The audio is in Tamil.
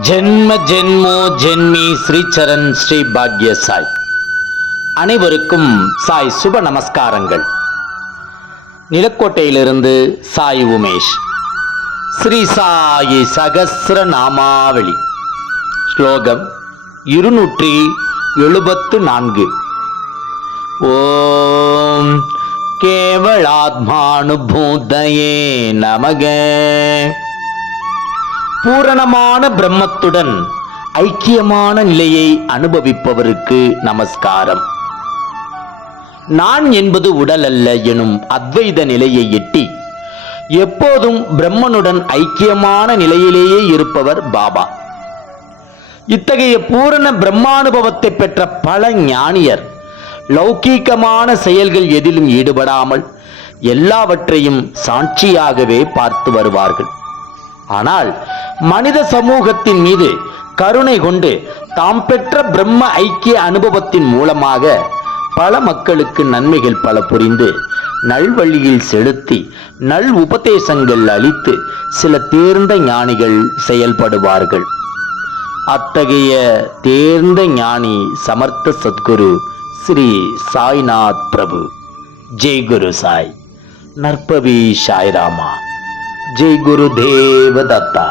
ஜென்ம ஜென்மோ ஜென்மி ஸ்ரீச்சரன் ஸ்ரீ பாக்ய சாய். அனைவருக்கும் சாய் சுப நமஸ்காரங்கள். நிலக்கோட்டையிலிருந்து சாய் உமேஷ். ஸ்ரீ சாயி சகசிர நாமாவளி ஸ்லோகம் இருநூற்றி எழுபத்து நான்கு. ஓம் கேவலாத்மானுபூதயே நமக. பூரணமான பிரம்மத்துடன் ஐக்கியமான நிலையை அனுபவிப்பவருக்கு நமஸ்காரம். நான் என்பது உடல் அல்ல எனும் அத்வைத நிலையை எட்டி எப்போதும் பிரம்மனுடன் ஐக்கியமான நிலையிலேயே இருப்பவர் பாபா. இத்தகைய பூரண பிரம்மானுபவத்தை பெற்ற பல ஞானியர் லௌகீகமான செயல்கள் எதிலும் ஈடுபடாமல் எல்லாவற்றையும் சாட்சியாகவே பார்த்து வருவார்கள். ஆனால் மனித சமூகத்தின் மீது கருணை கொண்டு தாம் பெற்ற பிரம்ம ஐக்கிய அனுபவத்தின் மூலமாக பல மக்களுக்கு நன்மைகள் பல புரிந்து நல்வழியில் செலுத்தி நல் உபதேசங்கள் அளித்து சில தேர்ந்த ஞானிகள் செயல்படுவார்கள். அத்தகைய தேர்ந்த ஞானி சமர்த்த சத்குரு ஸ்ரீ சாய்நாத் பிரபு. ஜெய் குரு சாய். நற்பவி சாய்ராமா. ஜெய் குரு தேவ தத்தா